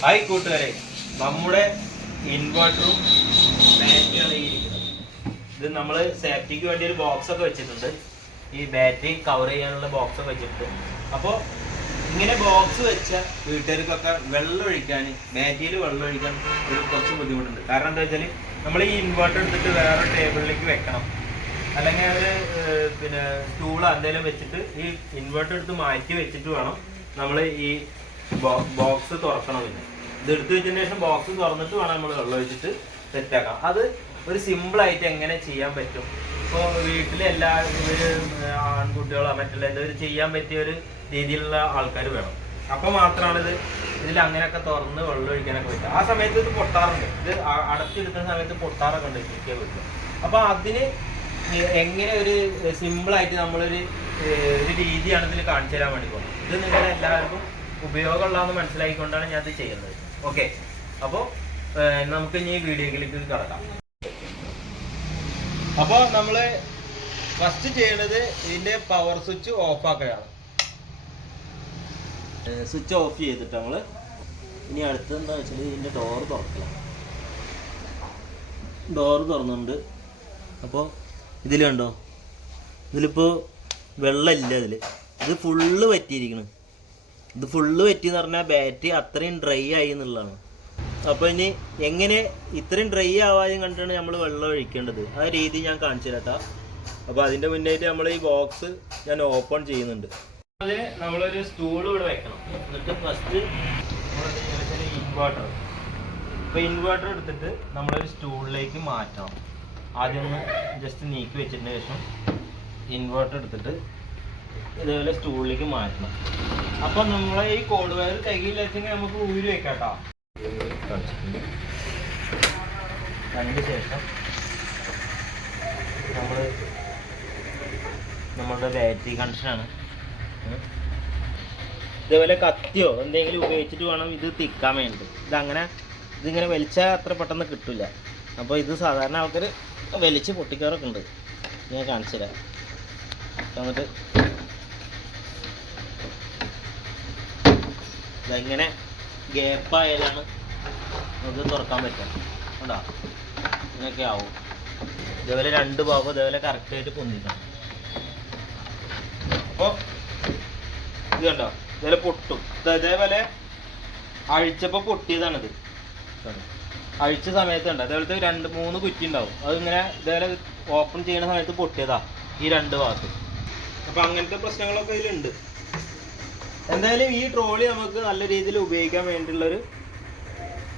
Hi കൂട്ടുകാരെ, നമ്മുടെ ഇൻവെർട്ടറും ബാറ്ററിയാണ് ഈ ഇരിക്കുന്നത്. ഇത് നമ്മൾ സേഫ്റ്റിക്ക് വേണ്ടി ഒരു ബോക്സ് ഒക്കെ വെച്ചിട്ടുണ്ട്. ഈ ബാറ്ററി കവർ ചെയ്യാനുള്ള ബോക്സ് ഒക്കെ വെച്ചിട്ടുണ്ട്. അപ്പോൾ ഇങ്ങനെ ബോക്സ് വെച്ച വീട്ടുകാർക്കൊക്കെ വെള്ളം ഒഴിക്കാൻ, ബാറ്ററിയിൽ വെള്ളം ഒഴിക്കാൻ ഒരു കുറച്ച് ബുദ്ധിമുട്ടുണ്ട്. കാരണം എന്താ വെച്ചാൽ നമ്മൾ ഈ ഇൻവെർട്ടർ എടുത്തിട്ട് വേറെ ടേബിളിലേക്ക് വെക്കണം, അല്ലെങ്കിൽ ഒരു സ്റ്റൂളോ എന്തെങ്കിലും വെച്ചിട്ട് ഈ ഇൻവെർട്ടർ എടുത്ത് മാറ്റി വെച്ചിട്ട് വേണം നമ്മൾ ഈ ബോക്സ് തുറക്കണം. പിന്നെ ഇത് എടുത്തു വെച്ചതിന് ശേഷം ബോക്സ് തുറന്നിട്ട് വേണം നമ്മൾ വെള്ളം ഒഴിച്ചിട്ട് സെറ്റാക്കാം. അത് ഒരു സിമ്പിളായിട്ട് എങ്ങനെ ചെയ്യാൻ പറ്റും? ഇപ്പോൾ വീട്ടിലെ എല്ലാ ആൺകുട്ടികളോ മറ്റുള്ള എന്തെങ്കിലും ചെയ്യാൻ പറ്റിയ ഒരു രീതിയിലുള്ള ആൾക്കാർ വേണം. അപ്പോൾ മാത്രമാണ് ഇതിൽ അങ്ങനെയൊക്കെ തുറന്ന് വെള്ളം ഒഴിക്കാനൊക്കെ പറ്റുക. ആ സമയത്ത് ഇത് പൊട്ടാറുണ്ട്. ഇത് അടച്ചെടുക്കുന്ന സമയത്ത് പൊട്ടാറൊക്കെ ഉണ്ട് കിട്ടിയാൽ പറ്റും. അപ്പോൾ അതിന് എങ്ങനെ ഒരു സിമ്പിളായിട്ട് നമ്മളൊരു രീതിയാണ് ഇതിൽ കാണിച്ചു തരാൻ വേണ്ടി പോകുന്നത്. ഇത് നിങ്ങളെ എല്ലാവർക്കും ഉപയോഗമുള്ളതെന്ന് മനസ്സിലാക്കിക്കൊണ്ടാണ് ഞാൻ ഇത് ചെയ്യുന്നത്. ഓക്കെ, അപ്പോൾ നമുക്ക് ഇനി വീഡിയോയിലേക്ക് കടക്കാം. അപ്പോൾ നമ്മൾ ഫസ്റ്റ് ചെയ്യണത് ഇതിൻ്റെ പവർ സ്വിച്ച് ഓഫ് ആക്കുകയാണ്. സ്വിച്ച് ഓഫ് ചെയ്തിട്ട് നമ്മൾ ഇനി അടുത്തത് എന്താ വെച്ചാൽ ഇതിൻ്റെ ഡോറ് തുറക്കണം. ഡോറ് തുറന്നുണ്ട്. അപ്പോൾ ഇതിൽ കണ്ടോ, ഇതിലിപ്പോൾ വെള്ളമില്ല. ഇത് ഫുള്ള് വറ്റിയിരിക്കണം. ഇത് ഫുള്ള് വറ്റിയെന്ന് പറഞ്ഞാൽ ബാറ്ററി അത്രയും ഡ്രൈ ആയി എന്നുള്ളതാണ്. അപ്പോൾ ഇനി എങ്ങനെ ഇത്രയും ഡ്രൈ ആവാതെയും കണ്ടിട്ടാണ് നമ്മൾ വെള്ളം ഒഴിക്കേണ്ടത്, ആ രീതി ഞാൻ കാണിച്ചു തരാം. അപ്പോൾ അതിൻ്റെ മുന്നായിട്ട് നമ്മൾ ഈ ബോക്സ് ഞാൻ ഓപ്പൺ ചെയ്യുന്നുണ്ട്. അതിന് നമ്മളൊരു സ്റ്റൂൾ ഇവിടെ വെക്കണം. എന്നിട്ട് ഫസ്റ്റ് ഇൻവെർട്ടർ, ഇപ്പോൾ ഇൻവെർട്ടർ എടുത്തിട്ട് നമ്മളൊരു സ്റ്റൂളിലേക്ക് മാറ്റണം. ആദ്യം ഒന്ന് ജസ്റ്റ് നീക്കി വെച്ചതിന് ശേഷം ഇൻവെർട്ടർ എടുത്തിട്ട് ഇതേപോലെ സ്റ്റൂളിലേക്ക് മാറ്റണം. അപ്പം നമ്മളെ ഈ കോഡ് വയർ തികയില്ല വെച്ചെങ്കിൽ നമുക്ക് ഊരി വെക്കാം കേട്ടോ. അതിന് ശേഷം നമ്മളുടെ ബാറ്ററി കണക്ഷനാണ്. ഇതേപോലെ കത്തിയോ എന്തെങ്കിലും ഉപയോഗിച്ചിട്ട് വേണം ഇത് തിക്കാൻ വേണ്ടത്. ഇതിങ്ങനെ വലിച്ചാൽ അത്ര പെട്ടെന്ന് കിട്ടില്ല. അപ്പോൾ ഇത് സാധാരണ ആൾക്കാർ വലിച്ച് പൊട്ടിക്കാറൊക്കെ ഉണ്ട്. ഞാൻ കാണിച്ചു തരാം. എന്നിട്ട് ഇതെങ്ങനെ ഗ്യാപ്പായാലാണ് നമുക്ക് തുറക്കാൻ പറ്റുക. കണ്ടോ, ഇങ്ങനെയൊക്കെ ആവും. ഇതേപോലെ രണ്ട് ഭാഗം ഇതേപോലെ കറക്റ്റായിട്ട് പൊന്തിക്കണം. അപ്പോൾ ഇത് കണ്ടോ, ഇതേപോലെ പൊട്ടും. ഇതേപോലെ അഴിച്ചപ്പോൾ പൊട്ടിയതാണിത്. അഴിച്ച സമയത്ത് ഉണ്ട് അതേപോലത്തെ 2-3 കുറ്റി ഉണ്ടാവും. അതിങ്ങനെ ഇതേപോലെ ഓപ്പൺ ചെയ്യുന്ന സമയത്ത് പൊട്ടിയതാ ഈ രണ്ട് ഭാഗത്ത്. അപ്പം അങ്ങനത്തെ പ്രശ്നങ്ങളൊക്കെ ഇതിലുണ്ട്. എന്തായാലും ഈ ട്രോളി നമുക്ക് നല്ല രീതിയിൽ ഉപയോഗിക്കാൻ വേണ്ടിയുള്ളൊരു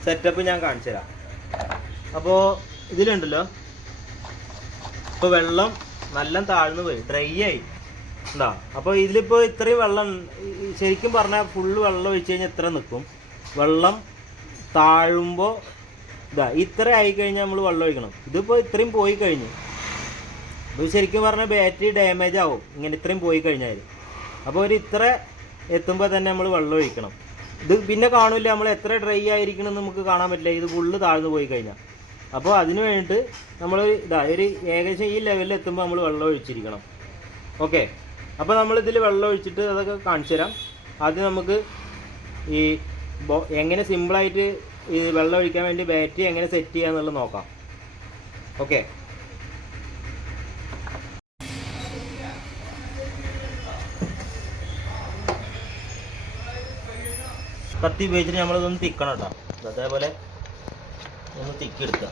സെറ്റപ്പ് ഞാൻ കാണിച്ചു തരാം. അപ്പോൾ ഇതിലുണ്ടല്ലോ, ഇപ്പോൾ വെള്ളം നല്ല താഴ്ന്നു പോയി, ഡ്രൈ ആയി ഉണ്ടാ. അപ്പോൾ ഇതിലിപ്പോൾ ഇത്രയും വെള്ളം ശരിക്കും പറഞ്ഞാൽ ഫുള്ള് വെള്ളം ഒഴിച്ച് കഴിഞ്ഞാൽ ഇത്ര നിൽക്കും. വെള്ളം താഴുമ്പോൾ ഇത്ര ആയിക്കഴിഞ്ഞാൽ നമ്മൾ വെള്ളം ഒഴിക്കണം. ഇതിപ്പോൾ ഇത്രയും പോയി കഴിഞ്ഞു. ഇത് ശരിക്കും പറഞ്ഞാൽ ബാറ്ററി ഡാമേജ് ആവും ഇങ്ങനെ ഇത്രയും പോയി കഴിഞ്ഞാൽ. അപ്പോൾ ഇത്ര എത്തുമ്പോൾ തന്നെ നമ്മൾ വെള്ളം ഒഴിക്കണം. ഇത് പിന്നെ കാണില്ല, നമ്മൾ എത്ര ഡ്രൈ ആയിരിക്കണമെന്ന് നമുക്ക് കാണാൻ പറ്റില്ല, ഇത് ഫുള്ള് താഴ്ന്നു പോയി കഴിഞ്ഞാൽ. അപ്പോൾ അതിന് വേണ്ടിയിട്ട് നമ്മൾ ഒരു ഏകദേശം ഈ ലെവലിൽ എത്തുമ്പോൾ നമ്മൾ വെള്ളം ഒഴിച്ചിരിക്കണം. ഓക്കെ, അപ്പോൾ നമ്മളിതിൽ വെള്ളം ഒഴിച്ചിട്ട് അതൊക്കെ കാണിച്ചു തരാം. ആദ്യം നമുക്ക് ഈ എങ്ങനെ സിമ്പിളായിട്ട് ഈ വെള്ളം ഒഴിക്കാൻ വേണ്ടി ബാറ്ററി എങ്ങനെ സെറ്റ് ചെയ്യുക എന്നുള്ളത് നോക്കാം. ഓക്കെ, കത്തി ഉപയോഗിച്ചിട്ട് നമ്മളിതൊന്ന് തിക്കണം കേട്ടോ. അതേപോലെ ഒന്ന് തിക്കെടുക്കുക.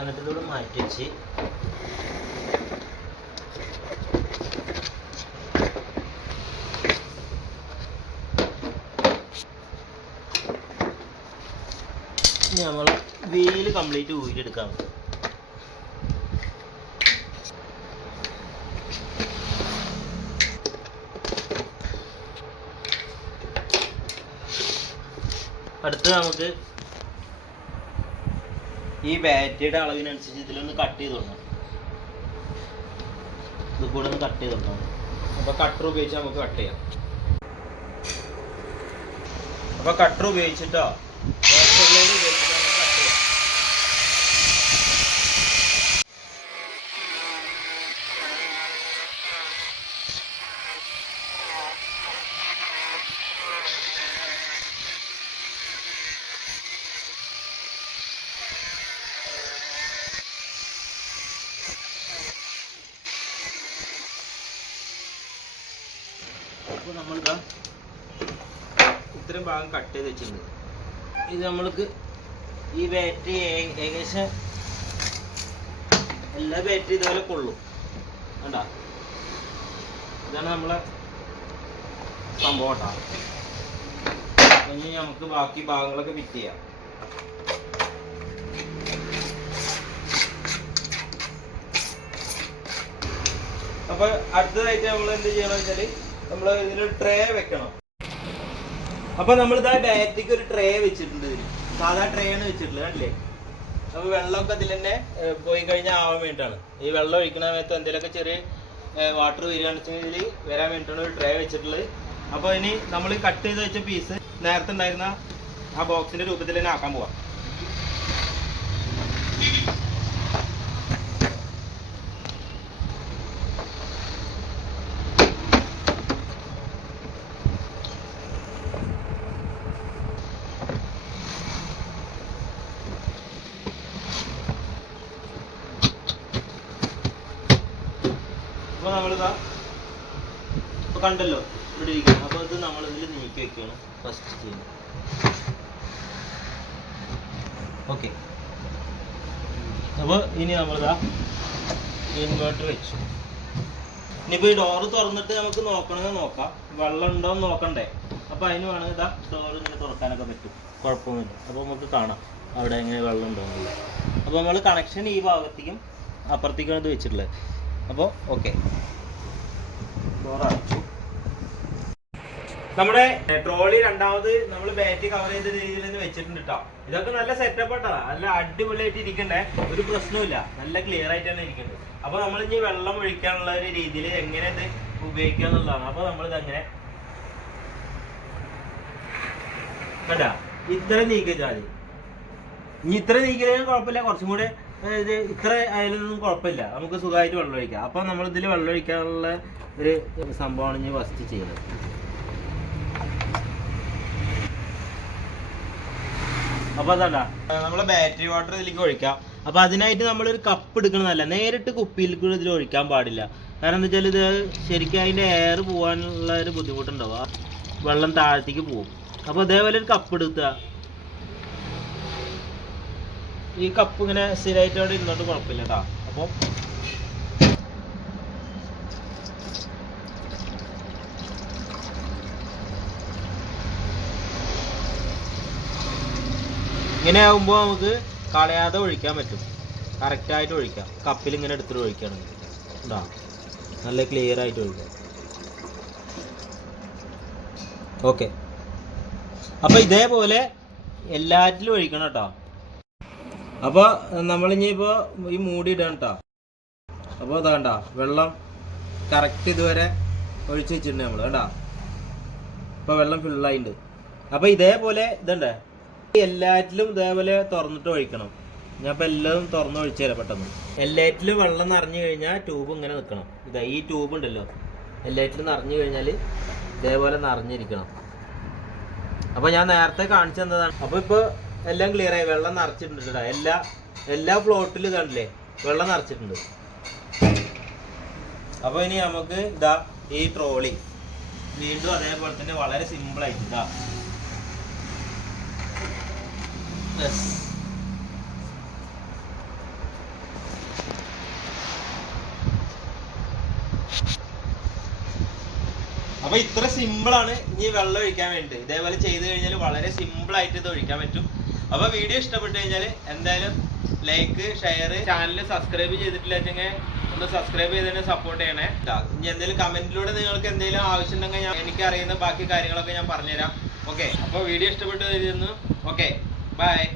എന്നിട്ട് ഇതോടെ മാറ്റി വെച്ച് നമ്മൾ വീല് കംപ്ലീറ്റ് ഊരിയെടുക്കാൻ പറ്റും. അടുത്ത് നമുക്ക് ഈ ബാറ്ററിയുടെ അളവിനനുസരിച്ച് ഇതിലൊന്ന് കട്ട് ചെയ്ത് കൊടുക്കണം. ഇത് കൂടെ ഒന്ന് കട്ട് ചെയ്ത് കൊടുക്കണം. അപ്പോൾ കട്ടർ ഉപയോഗിച്ച് നമുക്ക് കട്ട് ചെയ്യാം. അപ്പോൾ കട്ടർ ഉപയോഗിച്ചിട്ടോ ബാറ്ററിയിലേക്ക് ഉപയോഗിച്ചിട്ട് നമുക്ക് കട്ട് ചെയ്യാം. അപ്പോൾ നമ്മളിതാ ഇത്രയും ഭാഗം കട്ട് ചെയ്ത് വെച്ചിട്ടുണ്ട്. ഇത് നമ്മൾക്ക് ഈ ബാറ്ററി ഏകദേശം എല്ലാ ബാറ്ററി ഇതുപോലെ കൊള്ളും. കണ്ടാ, ഇതാണ് നമ്മളെ സംഭവം കേട്ടോ. ഇനി നമുക്ക് ബാക്കി ഭാഗങ്ങളൊക്കെ ഫിറ്റ് ചെയ്യാം. അപ്പൊ അടുത്തതായിട്ട് നമ്മൾ എന്ത് ചെയ്യണം വെച്ചാല് നമ്മൾ ഇതിലൊരു ട്രേ വെക്കണം. അപ്പൊ നമ്മളിതാ ബാറ്ററിക്ക് ഒരു ട്രേ വെച്ചിട്ടുണ്ട്. ഇതിന് സാധാ ട്രേ ആണ് വെച്ചിട്ടുള്ളത്, കണ്ടില്ലേ? അപ്പൊ വെള്ളമൊക്കെ അതിൽ തന്നെ പോയി കഴിഞ്ഞാൽ ആവാൻ വേണ്ടിയിട്ടാണ്. ഈ വെള്ളം ഒഴിക്കുന്ന സമയത്ത് എന്തെങ്കിലുമൊക്കെ ചെറിയ വാട്ടർ വരികയാണെന്നുവെച്ചെങ്കിൽ വരാൻ വേണ്ടിയിട്ടാണ് ഒരു ട്രേ വെച്ചിട്ടുള്ളത്. അപ്പോൾ ഇനി നമ്മൾ കട്ട് ചെയ്ത് വെച്ച പീസ് നേരത്തെ ഉണ്ടായിരുന്ന ആ ബോക്സിന്റെ രൂപത്തിൽ തന്നെ ആക്കാൻ പോവാം. അപ്പോൾ നമ്മളിതാ ഇപ്പോൾ കണ്ടല്ലോ ഇവിടെ ഇരിക്കണം. അപ്പോൾ ഇത് നമ്മളിതിൽ നീക്കി വെക്കണം ഫസ്റ്റ് ചെയ്യുന്നത്. ഓക്കെ, അപ്പോൾ ഇനി നമ്മളിതാ ഇൻവേർട്ടർ വെച്ചു. ഇനിയിപ്പോൾ ഈ ഡോറ് തുറന്നിട്ട് നമുക്ക് നോക്കണമെങ്കിൽ നോക്കാം, വെള്ളം ഉണ്ടോ എന്ന് നോക്കണ്ടേ. അപ്പോൾ അതിന് വേണമെങ്കിൽ ഇതാ ഡോറ് ഇങ്ങനെ തുറക്കാനൊക്കെ പറ്റും, കുഴപ്പമൊന്നുമില്ല. അപ്പോൾ നമുക്ക് കാണാം അവിടെ എങ്ങനെ വെള്ളം ഉണ്ടോ എന്നുള്ളത്. അപ്പോൾ നമ്മൾ കണക്ഷൻ ഈ ഭാഗത്തേക്കും അപ്പുറത്തേക്കാണ് ഇത് വെച്ചിട്ടുള്ളത്. അപ്പോൾ ഓക്കെ, ഡോറടച്ചു. നമ്മുടെ ട്രോളി രണ്ടാമത് നമ്മൾ ബാറ്ററി കവർ ചെയ്ത രീതിയിൽ തന്നെ വെച്ചിട്ടുണ്ട് കേട്ടോ. ഇതൊക്കെ നല്ല സെറ്റപ്പ് ആട്ടാ, നല്ല അടിപൊളിയായിട്ട് ഇരിക്കണ്ടേ, ഒരു പ്രശ്നവുമില്ല, നല്ല ക്ലിയർ ആയിട്ടാണ് ഇരിക്കുന്നത്. അപ്പോൾ നമ്മൾ ഇനി വെള്ളം ഒഴിക്കാനുള്ള ഒരു രീതിയിൽ എങ്ങനെ ഇത് ഉപയോഗിക്കുക എന്നുള്ളതാണ്. അപ്പോൾ നമ്മളിത് അങ്ങനെ കണ്ടാ ഇത്ര നീക്കിച്ചാൽ മതി. ഇനി ഇത്ര നീക്കിയാലും കുഴപ്പമില്ല, കുറച്ചും കൂടെ ഇത് ഇത്ര ആയാലൊന്നും കുഴപ്പമില്ല, നമുക്ക് സുഖമായിട്ട് വെള്ളം ഒഴിക്കാം. അപ്പോൾ നമ്മളിതിൽ വെള്ളം ഒഴിക്കാനുള്ള ഒരു സംഭവമാണ് ഇനി ഫസ്റ്റ് ചെയ്യുന്നത്. അപ്പോൾ അതാണ്ടാ നമ്മളെ ബാറ്ററി വാട്ടർ ഇതിലേക്ക് ഒഴിക്കാം. അപ്പോൾ അതിനായിട്ട് നമ്മളൊരു കപ്പ് എടുക്കണമെന്നല്ല, നേരിട്ട് കുപ്പിയിൽ കൂടെ ഇതിൽ ഒഴിക്കാൻ പാടില്ല. കാരണം എന്താ വെച്ചാൽ ഇത് ശരിക്കും അതിൻ്റെ എയർ പോകാനുള്ള ഒരു ബുദ്ധിമുട്ടുണ്ടാവും, വെള്ളം താഴത്തേക്ക് പോകും. അപ്പോൾ അതേപോലെ ഒരു കപ്പ് എടുക്കുക. ഈ കപ്പ് ഇങ്ങനെ സ്ഥിരമായിട്ട് അവിടെ ഇരുന്നോട്ട് കുഴപ്പമില്ല കേട്ടോ. അപ്പോൾ ഇങ്ങനെ ആകുമ്പോൾ നമുക്ക് കളയാതെ ഒഴിക്കാൻ പറ്റും, കറക്റ്റായിട്ട് ഒഴിക്കാം. കപ്പിൽ ഇങ്ങനെ എടുത്തിട്ട് ഒഴിക്കുകയാണെങ്കിൽ ഉണ്ടാ നല്ല ക്ലിയർ ആയിട്ട് ഒഴിക്കാം. ഓക്കെ, അപ്പോൾ ഇതേപോലെ എല്ലാറ്റിലും ഒഴിക്കണം കേട്ടോ. അപ്പോൾ നമ്മളിനിയിപ്പോൾ ഈ മൂടി ഇടണം കേട്ടോ. അപ്പോൾ അതാണ്ട വെള്ളം കറക്റ്റ് ഇതുവരെ ഒഴിച്ച് വെച്ചിട്ടുണ്ട് നമ്മൾ, കേട്ടോ. ഇപ്പോൾ വെള്ളം ഫുള്ളായിട്ടുണ്ട്. അപ്പോൾ ഇതേപോലെ ഇതുണ്ടേ എല്ലാറ്റിലും ഇതേപോലെ തുറന്നിട്ട് ഒഴിക്കണം. ഞാൻ ഇപ്പോൾ എല്ലാം തുറന്ന് ഒഴിച്ചു തരാം പെട്ടെന്ന്. എല്ലാറ്റിലും വെള്ളം നിറഞ്ഞു കഴിഞ്ഞാൽ ട്യൂബ് ഇങ്ങനെ നിൽക്കണം. ഇതാ ഈ ട്യൂബ് ഉണ്ടല്ലോ, എല്ലാറ്റിലും നിറഞ്ഞു കഴിഞ്ഞാൽ ഇതേപോലെ നിറഞ്ഞിരിക്കണം. അപ്പോൾ ഞാൻ നേരത്തെ കാണിച്ചു തന്നതാണ്. അപ്പോൾ ഇപ്പോൾ എല്ലാം ക്ലിയർ ആയി, വെള്ളം നിറച്ചിട്ടുണ്ട് കേട്ടോ. എല്ലാ ഫ്ലോട്ടിലും കണ്ടില്ലേ വെള്ളം നിറച്ചിട്ടുണ്ട്. അപ്പോൾ ഇനി നമുക്ക് ഇതാ ഈ ട്രോളി വീണ്ടും അതേപോലെ തന്നെ വളരെ സിമ്പിളായിട്ട് ഇതാ അപ്പൊ ഇത്ര സിമ്പിളാണ് ഇനി വെള്ളം ഒഴിക്കാൻ വേണ്ടി. ഇതേപോലെ ചെയ്ത് കഴിഞ്ഞാൽ വളരെ സിമ്പിളായിട്ട് ഇത് ഒഴിക്കാൻ പറ്റും. അപ്പൊ വീഡിയോ ഇഷ്ടപ്പെട്ടു കഴിഞ്ഞാൽ എന്തായാലും ലൈക്ക്, ഷെയർ, ചാനൽ സബ്സ്ക്രൈബ് ചെയ്തിട്ടില്ലെങ്കിൽ ഒന്ന് സബ്സ്ക്രൈബ് ചെയ്ത് തന്നെ സപ്പോർട്ട് ചെയ്യണേ. ഇനി എന്തെങ്കിലും കമന്റിലൂടെ നിങ്ങൾക്ക് എന്തെങ്കിലും ആവശ്യം ഉണ്ടെങ്കിൽ എനിക്ക് അറിയുന്ന ബാക്കി കാര്യങ്ങളൊക്കെ ഞാൻ പറഞ്ഞുതരാം. ഓക്കെ, അപ്പോൾ വീഡിയോ ഇഷ്ടപ്പെട്ടു തരുന്നു. Okay, by.